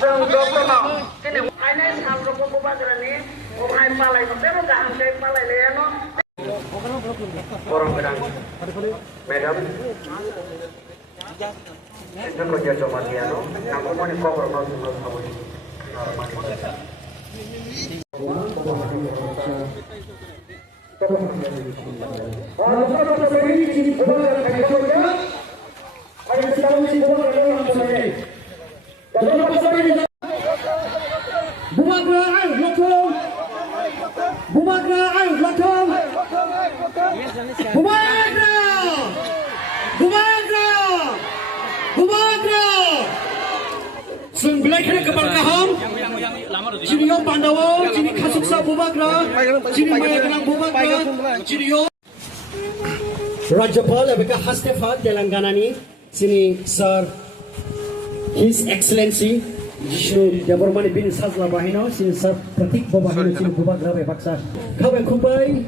जों गोबां दिनै फाइनाय सामरखौ बाजारनि अहाय मालाय नोंथांनो गाहामखै मालाय लेयानो बरं गोनां मेडाम जोंखौ जे जमा दियानो नांगौमानि खबर मावजोबनो खाबु Sung belakang kepala kaham, ciri yang pandawa, ciri kasuksa bubagra, ciri mayakna bubagra, ciri yang Rajapal abeka Hastefat Telangana ni, sini Sir His Excellency Jishnu Devarmani bin Sajla Bahino, sini Sir Pratik Babahino, ciri bubagra bebaksa. Kabe kubai,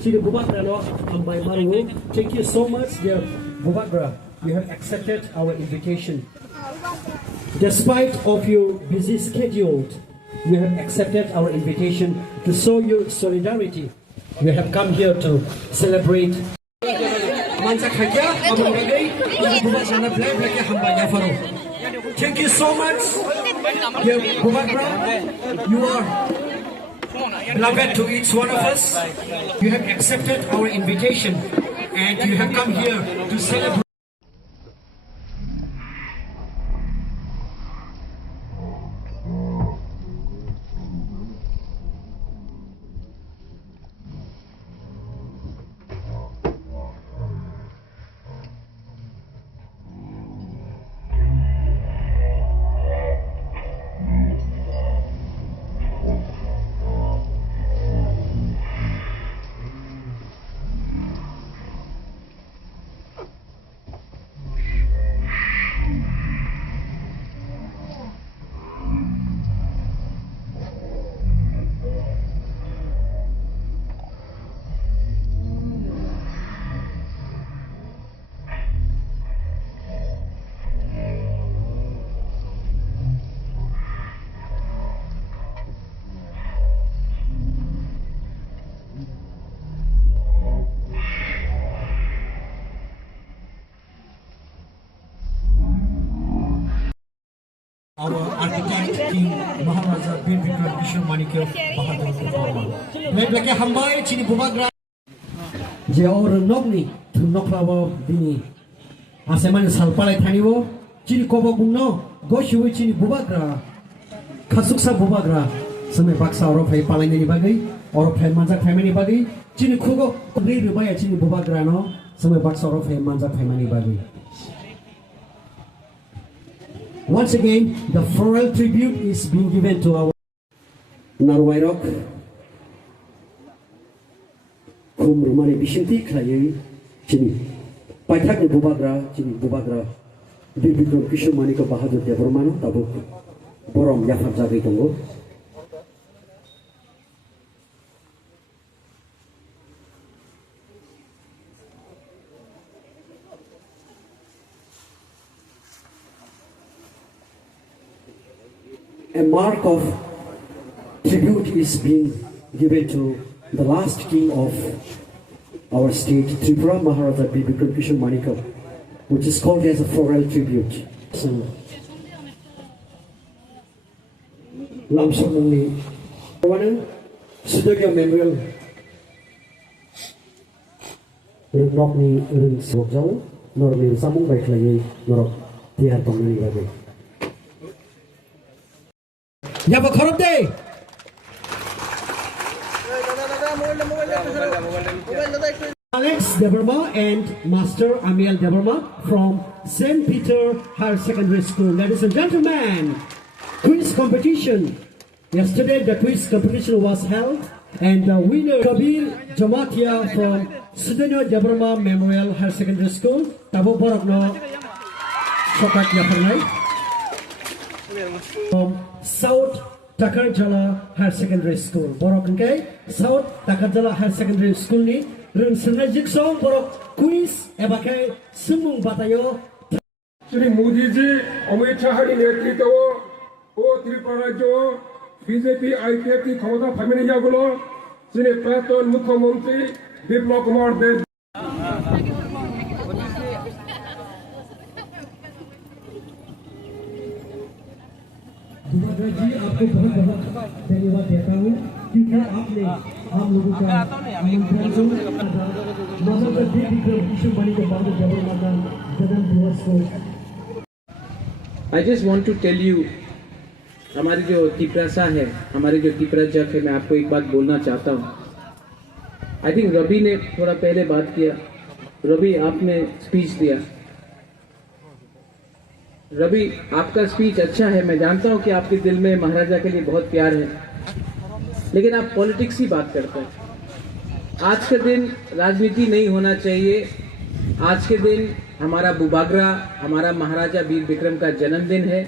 ciri bubagra no, ambai maru. Thank you so much, dear bubagra. You have accepted our invitation. Despite of your busy schedule, you have accepted our invitation to show your solidarity. You have come here to celebrate. Thank you so much, dear Bubagra. You are beloved to each one of us. You have accepted our invitation and you have come here to celebrate. Our architect King Maharaja Bir Vikram Kishore Manikya Bahadur Performa. Lebeke hambai chini bubagra. Je or nogni tu noklawo bini. Asemani salpalai thaniwo chini kobo bungno goshuwi chini bubagra. Khasuksa bubagra. Sampai baksa orang fai palai ni bagai, orang fai manjak fai mani bagai. Chini khugo kudri rubaya chini bubagra no. Sampai baksa orang fai manjak fai mani bagai. Once again, the floral tribute is being given to our Narwairok. Kum rumani bishinti khayi chini. Paithak ni bubagra chini bubagra. Bibikram Kishore Manikya Bahadur Devarmano tabu borom yafar jagai tongo. A mark of tribute is being given to the last king of our state, Tripura Maharaja Bibikram Kishore Manikya, which is called as a floral tribute. So, Lamsumuni, Sudagya Memorial, Nokni Rin Sokjau, Normi Samung Baiklay, Norok Tiar Tongni Bagai. You have a corrupt day. Alex Deverma and Master Amiel Deverma from St. Peter Higher Secondary School. Ladies and gentlemen, quiz competition. Yesterday the quiz competition was held and the winner Kabir Jamatia from Sudanio Deverma Memorial Higher Secondary School. Tabo Borokno Shokat Yafarnai. From South Takarjala Higher Secondary School. Borok okay? South Takarjala Higher Secondary School ni rung senajik song borok quiz ebakai sumung batayo. Shri Modi ji Amit Shah की नेतृत्व और ত্রিপুরা রাজ্য BJP IPFT ক্ষমতা থামে নিয়ে যাগুলো যিনি প্রাক্তন মুখ্যমন্ত্রী বিপ্লব কুমার দেব। सुभद्रा जी आपको बहुत बहुत धन्यवाद देता हूँ क्योंकि आपने हम लोगों का आमंत्रण को महाराजा वीर विक्रम ईश्वरमणि के बाद जबरमाता जन्म दिवस को I just want to tell you, हमारी जो तिपरासा है, हमारे जो तिपरा जग है, मैं आपको एक बात बोलना चाहता हूँ। आई थिंक रवि ने थोड़ा पहले बात किया। रवि, आपने स्पीच दिया। रवि, आपका स्पीच अच्छा है, मैं जानता हूँ कि आपके दिल में महाराजा के लिए बहुत प्यार है, लेकिन आप पॉलिटिक्स ही बात करते हैं। आज के दिन राजनीति नहीं होना चाहिए। आज के दिन हमारा बुबागरा, हमारा महाराजा वीर विक्रम का जन्मदिन है।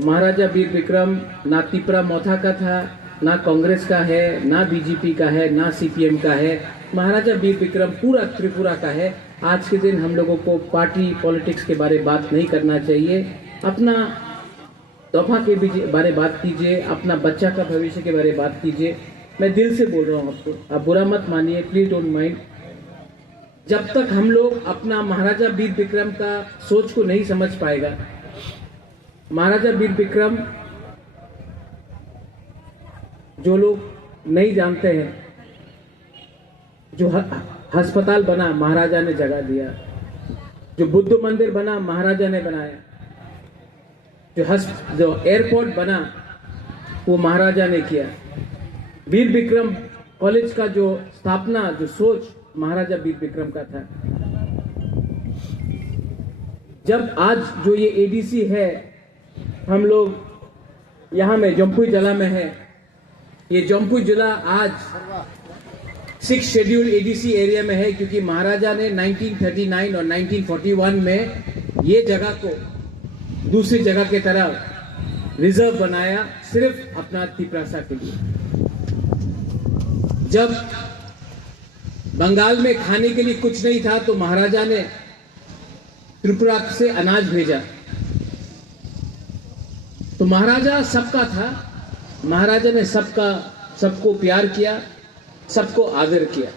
महाराजा वीर विक्रम ना तिपरा मोथा का था, ना कांग्रेस का है, ना बीजेपी का है, ना सीपीएम का है। महाराजा वीर विक्रम पूरा त्रिपुरा का है। आज के दिन हम लोगों को पार्टी पॉलिटिक्स के बारे में बात नहीं करना चाहिए। अपना तोहफा के बारे बात कीजिए, अपना बच्चा का भविष्य के बारे बात कीजिए। मैं दिल से बोल रहा हूँ आपको, आप बुरा मत मानिए, प्लीज डोंट माइंड। जब तक हम लोग अपना महाराजा वीर विक्रम का सोच को नहीं समझ पाएगा, महाराजा वीर विक्रम जो लोग नहीं जानते हैं, जो अस्पताल बना महाराजा ने जगह दिया, जो बुद्ध मंदिर बना महाराजा ने बनाया, जो एयरपोर्ट बना वो महाराजा ने किया। वीर विक्रम कॉलेज का जो स्थापना, जो सोच महाराजा वीर विक्रम का था। जब आज जो ये एडीसी है, हम लोग यहाँ में जम्पुई जिला में है। ये जम्पुई जिला आज 6 शेड्यूल एडीसी एरिया में है, क्योंकि महाराजा ने 1939 और 1941 में ये जगह को दूसरी जगह के तरह रिजर्व बनाया, सिर्फ अपना तिपरासा के लिए। जब बंगाल में खाने के लिए कुछ नहीं था तो महाराजा ने त्रिपुरा से अनाज भेजा। तो महाराजा सबका था, महाराजा ने सबको प्यार किया, सबको आदर किया।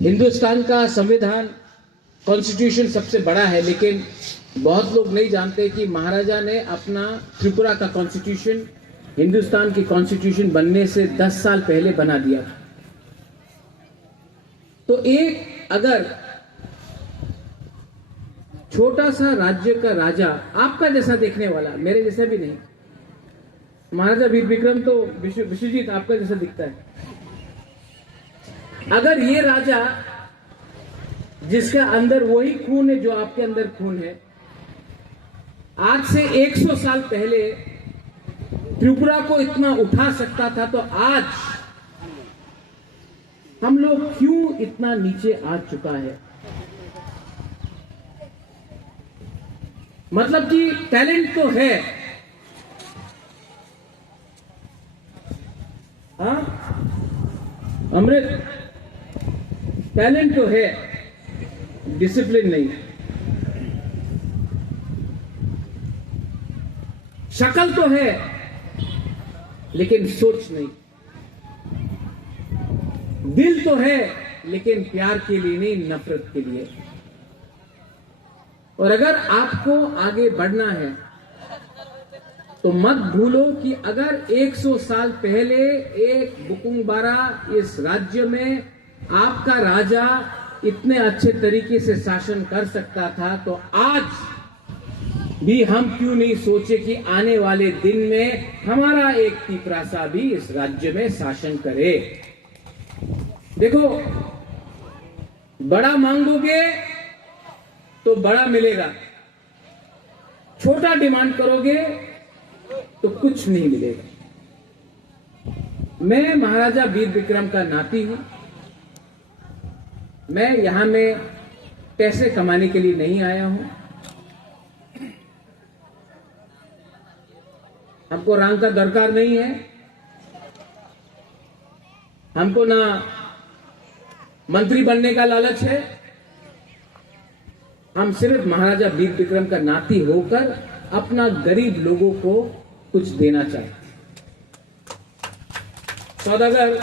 हिंदुस्तान का संविधान कॉन्स्टिट्यूशन सबसे बड़ा है, लेकिन बहुत लोग नहीं जानते कि महाराजा ने अपना त्रिपुरा का कॉन्स्टिट्यूशन हिंदुस्तान की कॉन्स्टिट्यूशन बनने से 10 साल पहले बना दिया था। तो एक अगर छोटा सा राज्य का राजा, आपका जैसा देखने वाला, मेरे जैसा भी नहीं, महाराजा वीर विक्रम तो विश्वजीत आपका जैसा दिखता है। अगर ये राजा जिसके अंदर वही खून है जो आपके अंदर खून है, आज से 100 साल पहले त्रिपुरा को इतना उठा सकता था, तो आज हम लोग क्यों इतना नीचे आ चुका है? मतलब कि टैलेंट तो है, हाँ अमृत, टैलेंट तो है, डिसिप्लिन नहीं। शक्ल तो है लेकिन सोच नहीं। दिल तो है लेकिन प्यार के लिए नहीं, नफरत के लिए। और अगर आपको आगे बढ़ना है तो मत भूलो कि अगर 100 साल पहले एक बुकुंगबारा इस राज्य में आपका राजा इतने अच्छे तरीके से शासन कर सकता था, तो आज भी हम क्यों नहीं सोचे कि आने वाले दिन में हमारा एक तिपरासा भी इस राज्य में शासन करे। देखो, बड़ा मांगोगे तो बड़ा मिलेगा, छोटा डिमांड करोगे तो कुछ नहीं मिलेगा। मैं महाराजा वीर विक्रम का नाती हूं। मैं यहां में पैसे कमाने के लिए नहीं आया हूं। हमको रंग का दरकार नहीं है, हमको ना मंत्री बनने का लालच है। हम सिर्फ महाराजा वीर विक्रम का नाती होकर अपना गरीब लोगों को कुछ देना चाहता। सौदागर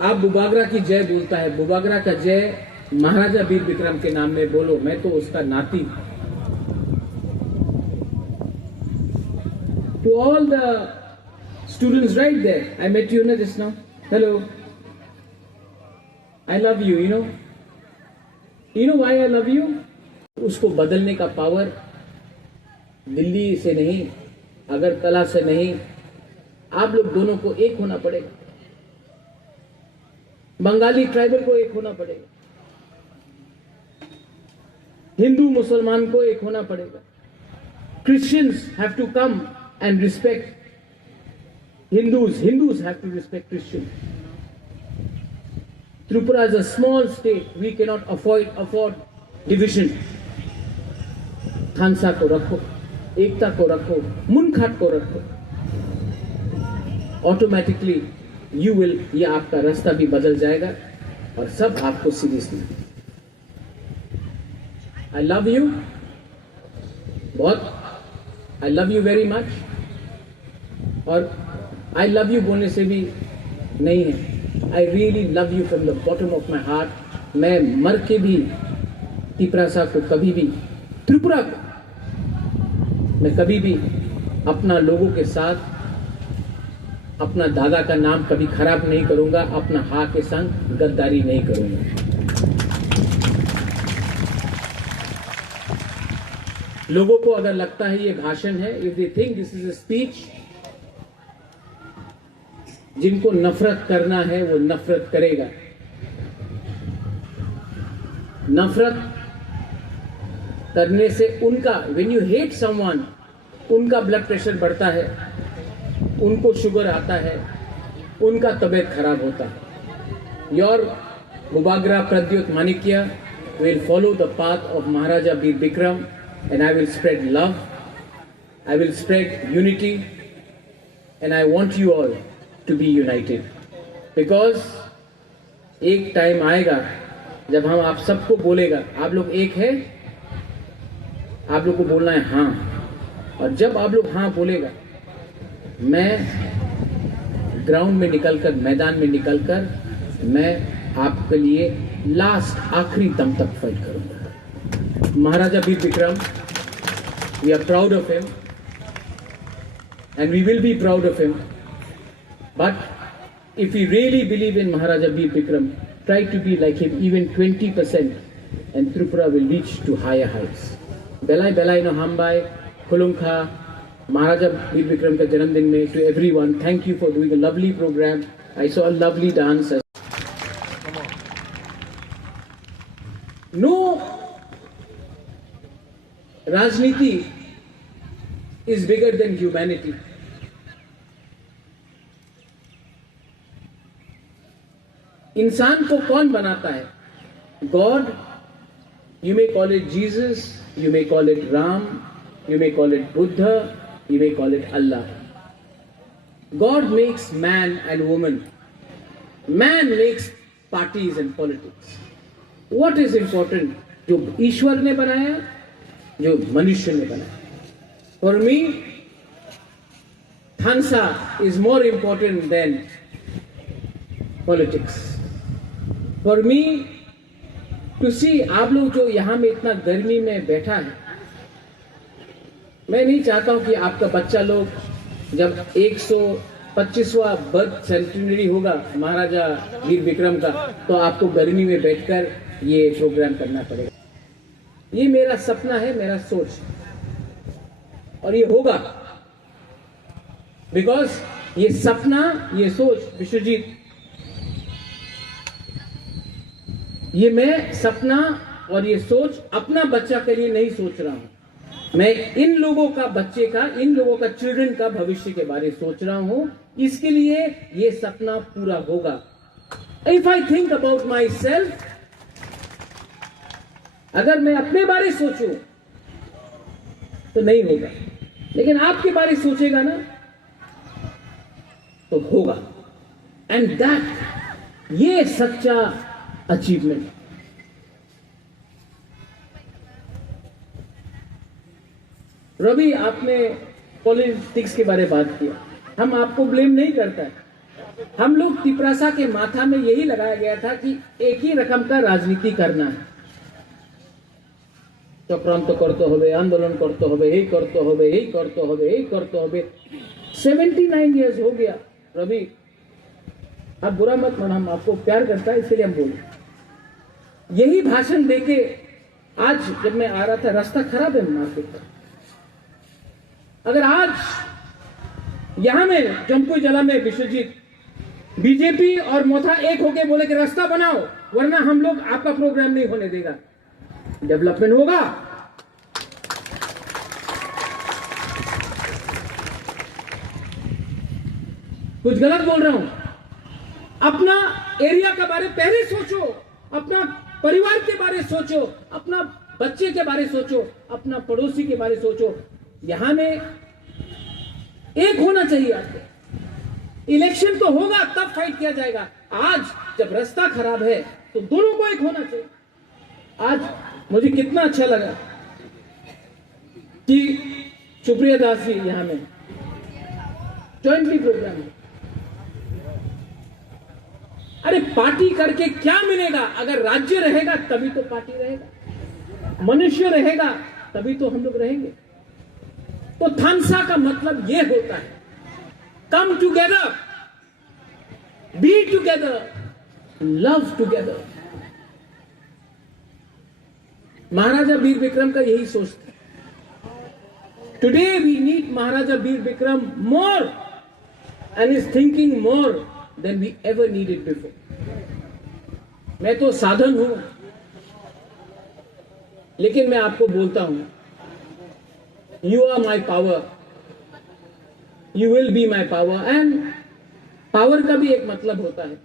आप बुबागरा की जय बोलता है, बुबागरा का जय महाराजा वीर विक्रम के नाम में बोलो, मैं तो उसका नाती। To all the students right there, I met you just now. Hello. I love you, you know. You know why I love you? उसको बदलने का पावर दिल्ली से नहीं, अगरतला से नहीं, आप लोग दोनों को एक होना पड़ेगा। बंगाली ट्राइबल को एक होना पड़ेगा, हिंदू मुसलमान को एक होना पड़ेगा। Christians have to come and respect Hindus. Hindus have to respect Christians. Tripura is a small state. We cannot afford division. खानसा को रखो, एकता को रखो, मुनखाट को रखो। ऑटोमेटिकली ये आपका रास्ता भी बदल जाएगा और सब आपको सीरियसली। आई लव यू बहुत, I love you very much. और आई लव यू बोलने से भी नहीं है, I really love you from the bottom of my heart. मैं मर के भी त्रिपुरा को कभी भी, त्रिपुरा को मैं कभी भी अपना लोगों के साथ अपना दादा का नाम कभी खराब नहीं करूंगा, अपना हा के संग गद्दारी नहीं करूंगा। लोगों को अगर लगता है ये भाषण है, if they think this is a speech, जिनको नफरत करना है वो नफरत करेगा। नफरत करने से उनका, व्हेन यू हेट समवन, उनका ब्लड प्रेशर बढ़ता है, उनको शुगर आता है, उनका तबीयत खराब होता है। Your Bubagra Pradyut Manikya will follow the path of Maharaja Veer Bikram, and I will spread love, I will spread unity, and I want you all to be united, because एक टाइम आएगा जब हम आप सबको बोलेगा, आप लोग एक है, आप लोग को बोलना है हाँ, और जब आप लोग हाँ बोलेगा, मैं ग्राउंड में निकलकर, मैदान में निकलकर, मैं आपके लिए लास्ट आखिरी दम तक फाइट करूंगा। Maharaja Veer Vikram, we are proud of him and we will be proud of him, but if you really believe in Maharaja Veer Vikram, try to be like him, even 20%, and Tripura will reach to higher heights. Belai Belai no Hambai, Khulungkha, Maharaja Veer Bikram ka janamdin mein, to everyone, thank you for doing a lovely program. I saw a lovely dance. No Rajniti is bigger than humanity. इंसान को कौन बनाता है? God, you may call it Jesus, you may call it Ram, you may call it Buddha, you may call it Allah. God makes man and woman, man makes parties and politics. What is important? जो ईश्वर ने बनाया, जो मनुष्य ने बनाया। For me, thansa is more important than politics. For me to see, आप लोग जो यहाँ में इतना गर्मी में बैठा है, मैं नहीं चाहता हूँ कि आपका बच्चा लोग जब 125वां बर्थ सेंचुरी होगा महाराजा वीर विक्रम का, तो आपको गर्मी में बैठकर ये प्रोग्राम करना पड़ेगा। ये मेरा सपना है, मेरा सोच, और ये होगा, बिकॉज ये सपना, ये सोच, विश्वजीत, ये मैं सपना और ये सोच अपना बच्चा के लिए नहीं सोच रहा हूं, मैं इन लोगों का, बच्चे का, इन लोगों का, चिल्ड्रन का भविष्य के बारे में सोच रहा हूं। इसके लिए ये सपना पूरा होगा। If I think about my self, अगर मैं अपने बारे सोचूं तो नहीं होगा, लेकिन आपके बारे सोचेगा ना तो होगा। एंड दैट, ये सच्चा अचीवमेंट। रवि, आपने पॉलिटिक्स के बारे में बात किया, हम आपको ब्लेम नहीं करता है। हम लोग तिपरासा के माथा में यही लगाया गया था कि एक ही रकम का राजनीति करना है, चक्रांत करते होबे, आंदोलन करते होबे, यही करते होबे, यही करते होबे, यही करते होबे। 79 इयर्स हो गया रवि, आप बुरा मत मानो, हम आपको प्यार करता है इसलिए हम बोले। यही भाषण देके आज जब मैं आ रहा था, रास्ता खराब है मार्केट का, अगर आज यहां में जमपुई जिला में विश्वजीत बीजेपी और मोथा एक होके बोले कि रास्ता बनाओ, वरना हम लोग आपका प्रोग्राम नहीं होने देगा, डेवलपमेंट होगा। कुछ गलत बोल रहा हूं? अपना एरिया के बारे पहले सोचो, अपना परिवार के बारे सोचो, अपना बच्चे के बारे सोचो, अपना पड़ोसी के बारे सोचो। यहां में एक होना चाहिए आपको। इलेक्शन तो होगा तब फाइट किया जाएगा। आज जब रास्ता खराब है तो दोनों को एक होना चाहिए। आज मुझे कितना अच्छा लगा कि सुप्रिया दास जी यहां में जॉइंटली प्रोग्राम है। अरे पार्टी करके क्या मिलेगा? अगर राज्य रहेगा तभी तो पार्टी रहेगा, मनुष्य रहेगा तभी तो हम लोग रहेंगे। तो थामसा का मतलब यह होता है, come together, be together, love together. Maharaja Veer Vikram का यही सोच था। Today we need Maharaja Veer Vikram more and is thinking more than we ever needed before. मैं तो साधन हूं, लेकिन मैं आपको बोलता हूं, you are my power, you will be my power. and power का भी एक मतलब होता है।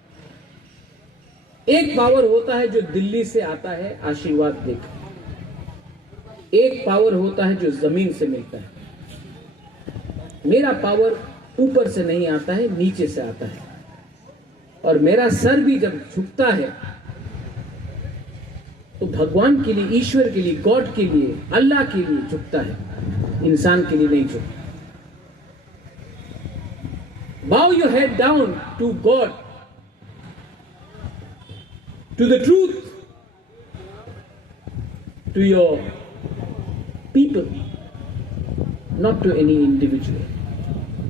एक पावर होता है जो दिल्ली से आता है आशीर्वाद देकर, एक पावर होता है जो जमीन से मिलता है। मेरा पावर ऊपर से नहीं आता है, नीचे से आता है। और मेरा सर भी जब झुकता है तो भगवान के लिए, ईश्वर के लिए, गॉड के लिए, अल्लाह के लिए झुकता है, इंसान के लिए नहीं झुकता। Bow your head down to God, to the truth, to your people, not to any individual.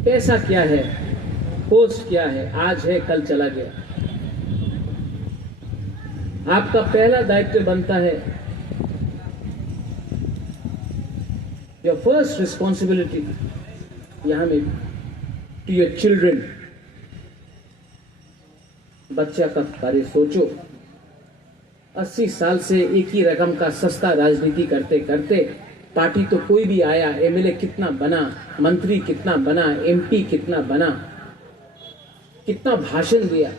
पैसा क्या है, पोस्ट क्या है, आज है कल चला गया। आपका पहला दायित्व बनता है, योर फर्स्ट रिस्पॉन्सिबिलिटी यहां में, टू योर चिल्ड्रन। बच्चा का बारे सोचो। 80 साल से एक ही रकम का सस्ता राजनीति करते करते पार्टी तो कोई भी आया, एमएलए कितना बना, मंत्री कितना बना, एमपी कितना बना, कितना भाषण दिया,